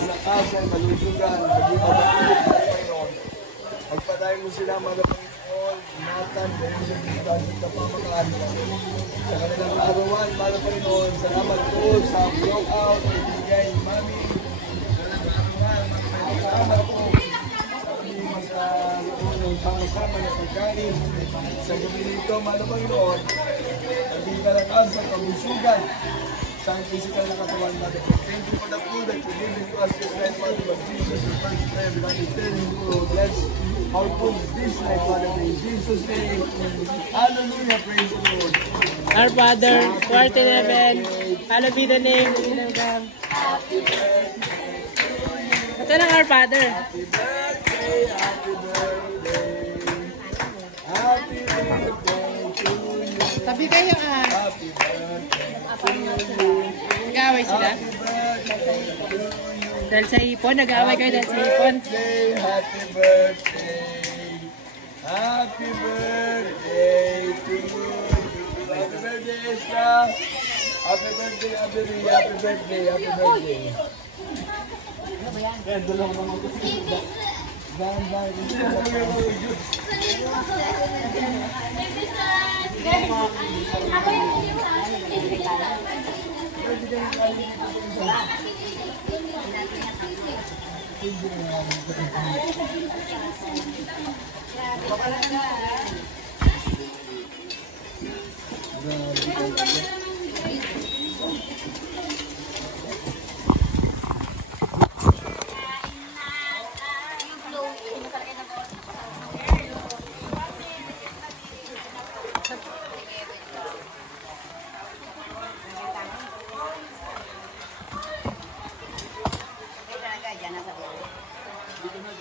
Lakas ay malusugan, maging mabakulit ng Panginoon. Pagpatayin mo sila mga Panginoon, ingatan, dahil sa pagkakas at kapamakaan. Sa kanilang arawan, mga Panginoon, salamat po sa blowout, ibigay, mami. Salamat po sa aming sama-sama na pagkain. Sa gabi nito, mga Panginoon, maging kalakas at kabusugan sa physical na katawan natin. Thank you for the food that you gave to us this night, Father. But Jesus, we thank you for everyone. We tell you to bless our food this night, Father. In Jesus' name, hallelujah, praise the Lord. Our Father, who art in heaven, hallowed be the name of the Lord. Happy birthday. Ito lang our Father. Happy birthday, happy birthday. Happy birthday to you. Tabi kayo ah. Happy birthday to you. Nag-aaway sila? Happy birthday to you. Dahil sa ipon, nag-aaway kayo dahil sa ipon. Happy birthday, happy birthday to you. Happy birthday, Esther. Happy birthday, Abby. Happy birthday, happy birthday. Ano ba yan? Kaya dalawang mga kusin. Bye-bye. Dito na